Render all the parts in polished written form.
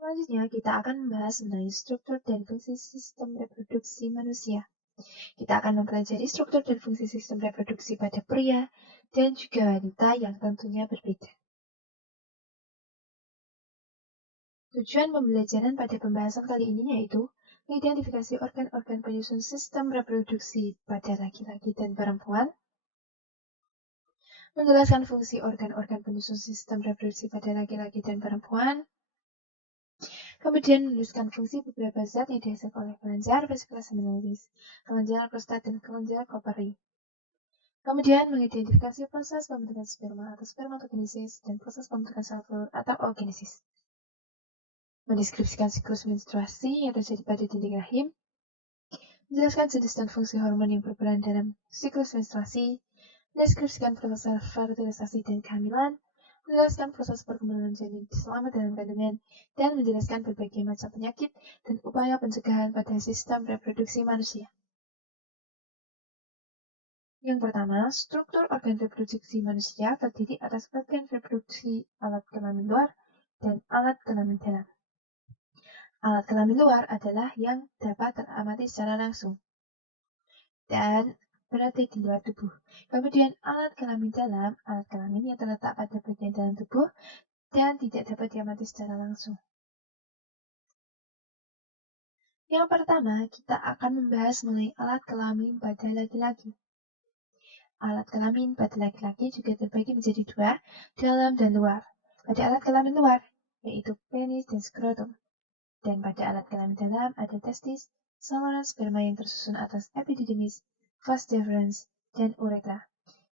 Selanjutnya, kita akan membahas mengenai struktur dan fungsi sistem reproduksi manusia. Kita akan mempelajari struktur dan fungsi sistem reproduksi pada pria dan juga wanita yang tentunya berbeda. Tujuan pembelajaran pada pembahasan kali ini yaitu mengidentifikasi organ-organ penyusun sistem reproduksi pada laki-laki dan perempuan, menjelaskan fungsi organ-organ penyusun sistem reproduksi pada laki-laki dan perempuan, kemudian menuliskan fungsi beberapa zat yang dihasilkan oleh kelenjar vesicula seminalis, kelenjar prostat, dan kelenjar Golgi. Kemudian mengidentifikasi proses pembentukan sperma atau spermatogenesis dan proses pembentukan sel telur atau oogenesis. Mendeskripsikan siklus menstruasi yang terjadi pada dinding rahim, menjelaskan jenis dan fungsi hormon yang berperan dalam siklus menstruasi, mendeskripsikan proses fertilisasi dan kehamilan, menjelaskan proses perkembangan janin selama dalam kandungan, dan menjelaskan berbagai macam penyakit dan upaya pencegahan pada sistem reproduksi manusia. Yang pertama, struktur organ reproduksi manusia terdiri atas organ reproduksi alat kelamin luar dan alat kelamin dalam. Alat kelamin luar adalah yang dapat teramati secara langsung dan berada di luar tubuh. Kemudian alat kelamin dalam, alat kelamin yang terletak pada bagian dalam tubuh dan tidak dapat diamati secara langsung. Yang pertama, kita akan membahas mengenai alat kelamin pada laki-laki. Alat kelamin pada laki-laki juga terbagi menjadi dua, dalam dan luar. Pada alat kelamin luar, yaitu penis dan skrotum. Dan pada alat kelamin dalam ada testis, saluran sperma yang tersusun atas epididymis, vas deferens, dan uretra.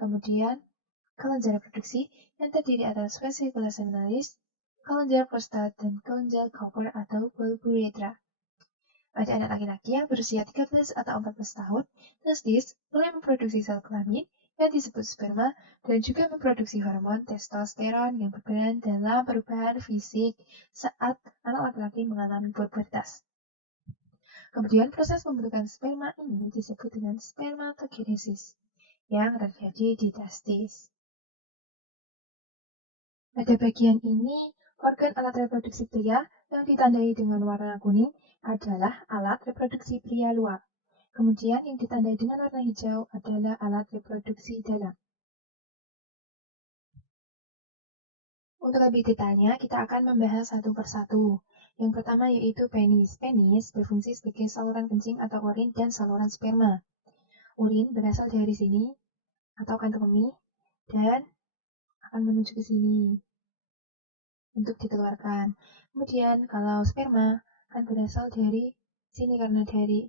Kemudian, kelenjar reproduksi yang terdiri atas vesicula seminalis, kelenjar prostat, dan kelenjar Golgi atau pulburetra. Pada anak laki-laki yang berusia 13 atau 14 tahun, testis mulai memproduksi sel kelamin yang disebut sperma dan juga memproduksi hormon testosteron yang berperan dalam perubahan fisik saat anak laki-laki mengalami pubertas. Kemudian proses pembentukan sperma ini disebut dengan spermatogenesis yang terjadi di testis. Pada bagian ini, organ alat reproduksi pria yang ditandai dengan warna kuning adalah alat reproduksi pria luar. Kemudian yang ditandai dengan warna hijau adalah alat reproduksi dalam. Untuk lebih detailnya, kita akan membahas satu persatu. Yang pertama yaitu penis. Penis berfungsi sebagai saluran kencing atau urin dan saluran sperma. Urin berasal dari sini atau kantung kemih dan akan menuju ke sini untuk dikeluarkan. Kemudian kalau sperma kan berasal dari sini karena dari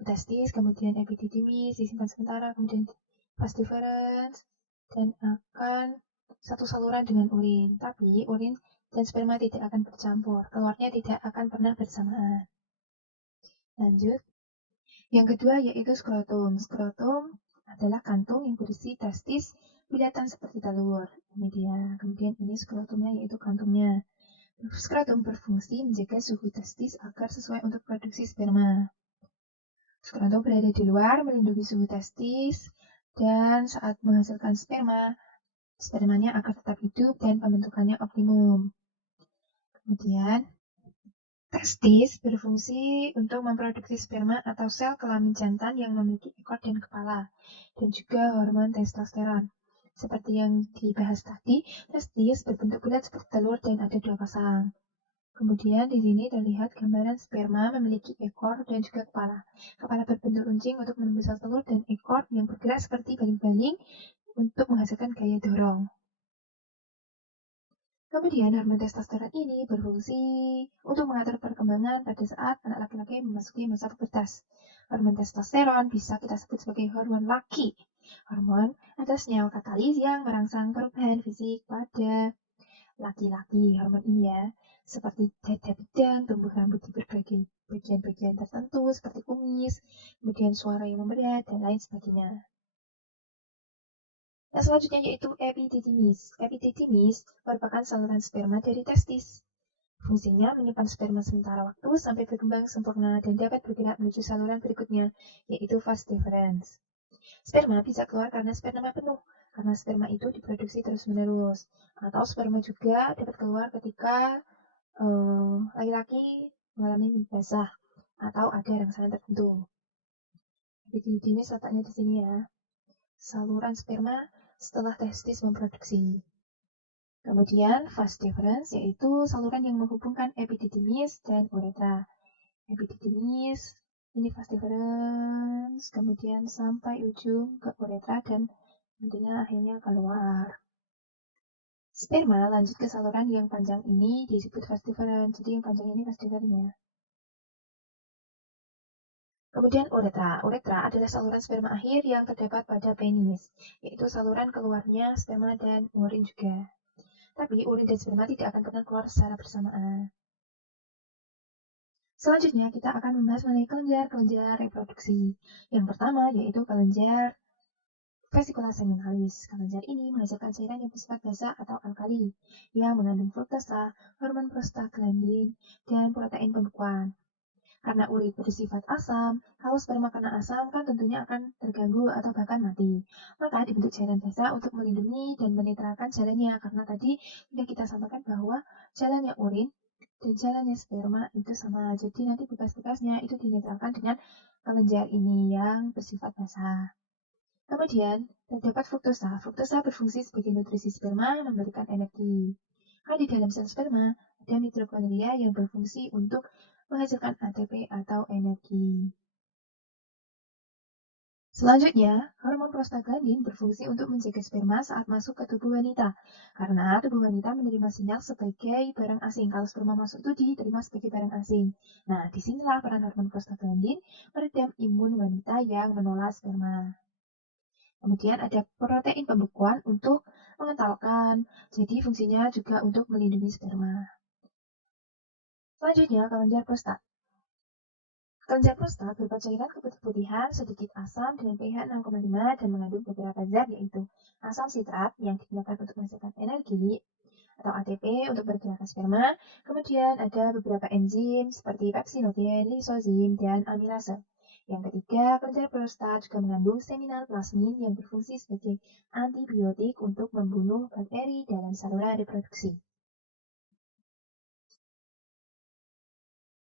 testis, kemudian epididymis disimpan sementara, kemudian vas deferens dan akan satu saluran dengan urin. Tapi urin dan sperma tidak akan bercampur, keluarnya tidak akan pernah bersamaan. Lanjut. Yang kedua yaitu skrotum. Skrotum adalah kantung yang berisi testis bulatan seperti telur. Ini dia. Kemudian ini skrotumnya yaitu kantungnya. Skrotum berfungsi menjaga suhu testis agar sesuai untuk produksi sperma. Skrotum berada di luar melindungi suhu testis dan saat menghasilkan sperma, spermanya akan tetap hidup dan pembentukannya optimum. Kemudian, testis berfungsi untuk memproduksi sperma atau sel kelamin jantan yang memiliki ekor dan kepala, dan juga hormon testosteron. Seperti yang dibahas tadi, testis berbentuk bulat seperti telur dan ada dua pasang. Kemudian di sini terlihat gambaran sperma memiliki ekor dan juga kepala. Kepala berbentuk runcing untuk menembus sel telur dan ekor yang bergerak seperti baling-baling untuk menghasilkan gaya dorong. Kemudian hormon testosteron ini berfungsi untuk mengatur perkembangan pada saat anak laki-laki memasuki masa pubertas. Hormon testosteron bisa kita sebut sebagai hormon laki. Hormon adalah senyawa katalis yang merangsang perubahan fisik pada laki-laki. Hormon ini ya, seperti dada bidang, tumbuh rambut di berbagai bagian-bagian tertentu seperti kumis, kemudian suara yang memberat, dan lain sebagainya. Yang selanjutnya yaitu epididymis. Epididymis merupakan saluran sperma dari testis. Fungsinya menyimpan sperma sementara waktu sampai berkembang sempurna dan dapat bergerak menuju saluran berikutnya, yaitu vas deferens. Sperma bisa keluar karena sperma penuh, karena sperma itu diproduksi terus-menerus. Atau sperma juga dapat keluar ketika laki-laki mengalami mimpi basah atau ada rangsangan tertentu. Epididymis letaknya di sini ya. Saluran sperma setelah testis memproduksi. Kemudian vas deferens yaitu saluran yang menghubungkan epididymis dan uretra. Epididymis, ini vas deferens, kemudian sampai ujung ke uretra dan nantinya akhirnya keluar. Sperma lanjut ke saluran yang panjang ini disebut vas deferens. Jadi yang panjang ini vas deferensnya. Kemudian uretra. Uretra adalah saluran sperma akhir yang terdapat pada penis, yaitu saluran keluarnya sperma dan urin juga. Tapi urin dan sperma tidak akan pernah keluar secara bersamaan. Selanjutnya kita akan membahas mengenai kelenjar reproduksi. Yang pertama yaitu kelenjar vesicula seminalis. Kelenjar ini menghasilkan cairan yang bersifat basa atau alkali, yang mengandung fruktosa, hormon prostaglandin, dan protein pembekuan. Karena urin bersifat asam, kalau sperma kena asam kan tentunya akan terganggu atau bahkan mati. Maka dibentuk cairan basa untuk melindungi dan menetralkan jalannya. Karena tadi sudah kita sampaikan bahwa jalannya urin dan jalannya sperma itu sama. Jadi nanti bekas-bekasnya itu dinetralkan dengan kelenjar ini yang bersifat basa. Kemudian terdapat fruktosa. Fruktosa berfungsi sebagai nutrisi sperma, memberikan energi. Karena di dalam sel sperma ada mitokondria yang berfungsi untuk menghasilkan ATP atau energi. Selanjutnya, hormon prostaglandin berfungsi untuk menjaga sperma saat masuk ke tubuh wanita. Karena tubuh wanita menerima sinyal sebagai barang asing. Kalau sperma masuk itu diterima sebagai barang asing. Nah, disinilah peran hormon prostaglandin meredam imun wanita yang menolak sperma. Kemudian ada protein pembekuan untuk mengentalkan. Jadi fungsinya juga untuk melindungi sperma. Selanjutnya, kelenjar prostat. Kelenjar prostat berupa cairan keputih-putihan sedikit asam dengan pH 6,5 dan mengandung beberapa zat yaitu asam sitrat yang digunakan untuk menghasilkan energi atau ATP untuk pergerakan sperma. Kemudian ada beberapa enzim seperti pepsinogen, lisozim, dan amilase. Yang ketiga, kelenjar prostat juga mengandung seminal plasmin yang berfungsi sebagai antibiotik untuk membunuh bakteri dalam saluran reproduksi.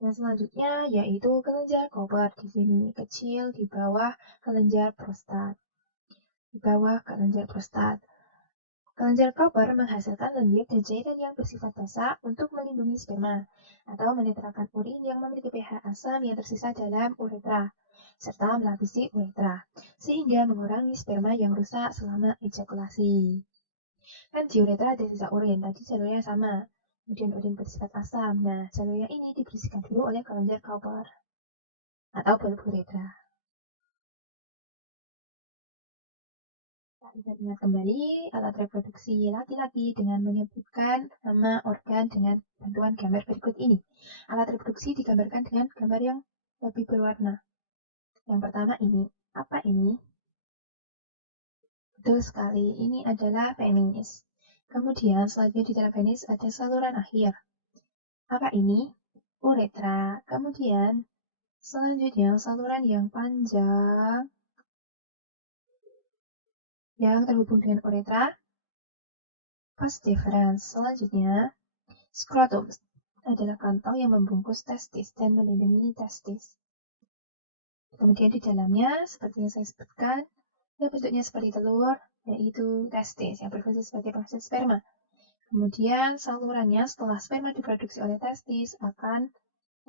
Yang selanjutnya yaitu kelenjar Cooper di sini kecil di bawah kelenjar prostat. Di bawah kelenjar prostat. Kelenjar Cooper menghasilkan lendir dan cairan yang bersifat basa untuk melindungi sperma atau menetralkan urin yang memiliki pH asam yang tersisa dalam uretra serta melapisi uretra sehingga mengurangi sperma yang rusak selama ejakulasi. Kan di uretra ada sisa urin, tadi jalurnya sama. Kemudian urin bersifat asam. Nah, jalurnya ini dibersihkan dulu oleh kelenjar Cooper atau bulb uretra. Kita ingat kembali alat reproduksi laki-laki dengan menyebutkan nama organ dengan bantuan gambar berikut ini. Alat reproduksi digambarkan dengan gambar yang lebih berwarna. Yang pertama ini, apa ini? Betul sekali, ini adalah penis. Kemudian selanjutnya di dalam penis ada saluran akhir. Apa ini? Uretra. Kemudian selanjutnya saluran yang panjang yang terhubung dengan uretra. Vas deferens. Selanjutnya, skrotum adalah kantong yang membungkus testis dan melindungi testis. Kemudian di dalamnya, seperti yang saya sebutkan, ya bentuknya seperti telur, yaitu testis yang berfungsi sebagai proses sperma. Kemudian salurannya setelah sperma diproduksi oleh testis akan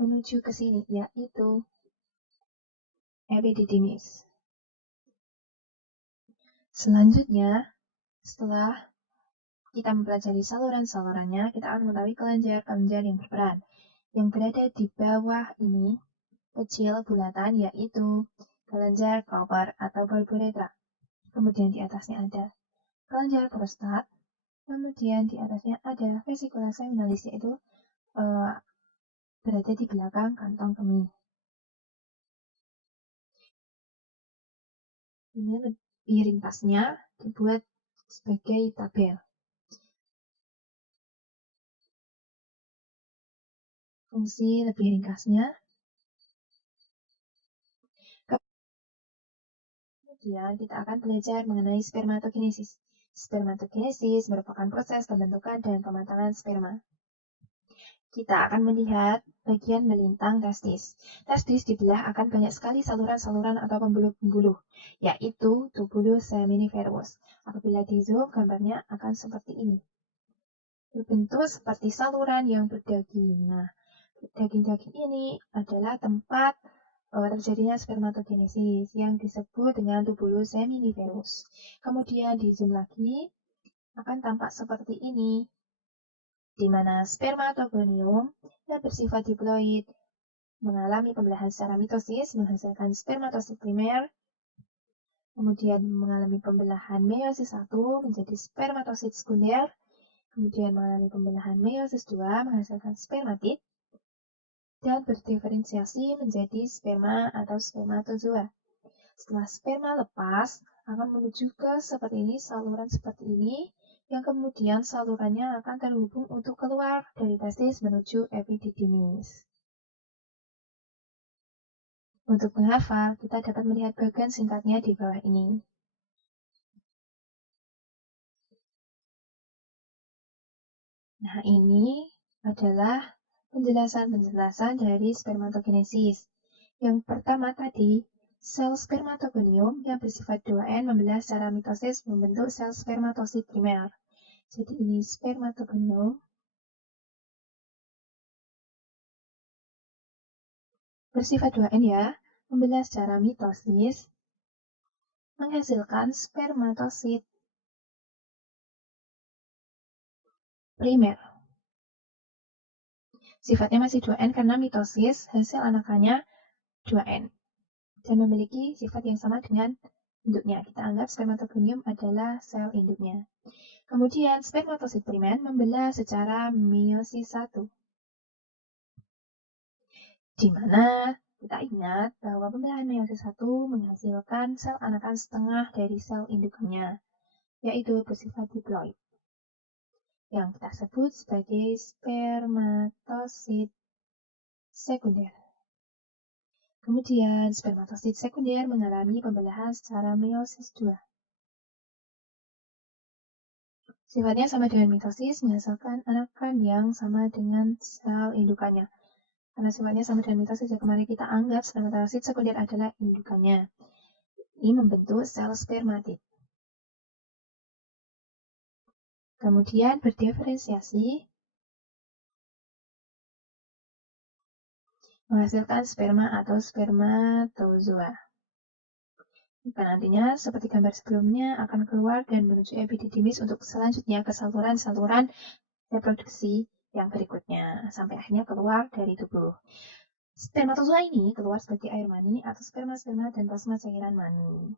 menuju ke sini, yaitu epididymis. Selanjutnya, setelah kita mempelajari saluran-salurannya, kita akan mengetahui kelenjar-kelenjar yang berperan. Yang berada di bawah ini, kecil bulatan, yaitu kelenjar Cooper atau bulb uretra. Kemudian di atasnya ada kelenjar prostat. Kemudian di atasnya ada vesicula seminalis, yaitu berada di belakang kantong kemih. Ini lebih ringkasnya dibuat sebagai tabel. Fungsi lebih ringkasnya. Kemudian kita akan belajar mengenai spermatogenesis. Spermatogenesis merupakan proses pembentukan dan pematangan sperma. Kita akan melihat bagian melintang testis. Testis dibelah akan banyak sekali saluran-saluran atau pembuluh-pembuluh, yaitu tubulus seminiferus. Apabila di zoom, gambarnya akan seperti ini. Berbentuk seperti saluran yang berdaging. Nah, daging-daging ini adalah tempat terjadinya spermatogenesis yang disebut dengan tubulus seminiferus. Kemudian di zoom lagi, akan tampak seperti ini, di mana spermatogonium yang bersifat diploid mengalami pembelahan secara mitosis menghasilkan spermatosit primer, kemudian mengalami pembelahan meiosis 1 menjadi spermatosit sekunder, kemudian mengalami pembelahan meiosis 2 menghasilkan spermatid, dan berdiferensiasi menjadi sperma atau spermatozoa. Setelah sperma lepas, akan menuju ke seperti ini, saluran seperti ini, yang kemudian salurannya akan terhubung untuk keluar dari testis menuju epididymis. Untuk menghafal, kita dapat melihat bagian singkatnya di bawah ini. Nah, ini adalah penjelasan-penjelasan dari spermatogenesis. Yang pertama tadi, sel spermatogonium yang bersifat 2N membelah secara mitosis membentuk sel spermatosit primer. Jadi ini spermatogonium bersifat 2N ya, membelah secara mitosis menghasilkan spermatosit primer. Sifatnya masih 2N karena mitosis hasil anakannya 2N. Dan memiliki sifat yang sama dengan induknya. Kita anggap spermatogonium adalah sel induknya. Kemudian spermatosit primer membelah secara meiosis 1. Di mana kita ingat bahwa pembelahan meiosis 1 menghasilkan sel anakan setengah dari sel indukannya, yaitu bersifat diploid, yang kita sebut sebagai spermatosit sekunder. Kemudian spermatosit sekunder mengalami pembelahan secara meiosis 2. Sifatnya sama dengan mitosis, menghasilkan anakan yang sama dengan sel indukannya. Karena sifatnya sama dengan mitosis, ya kemarin kita anggap spermatosit sekunder adalah indukannya. Ini membentuk sel spermatid. Kemudian berdiferensiasi menghasilkan sperma atau spermatozoa. Bukan nantinya, seperti gambar sebelumnya, akan keluar dan menuju epididymis untuk selanjutnya ke saluran-saluran reproduksi yang berikutnya, sampai akhirnya keluar dari tubuh. Spermatozoa ini keluar sebagai air mani atau sperma-sperma dan plasma cairan mani.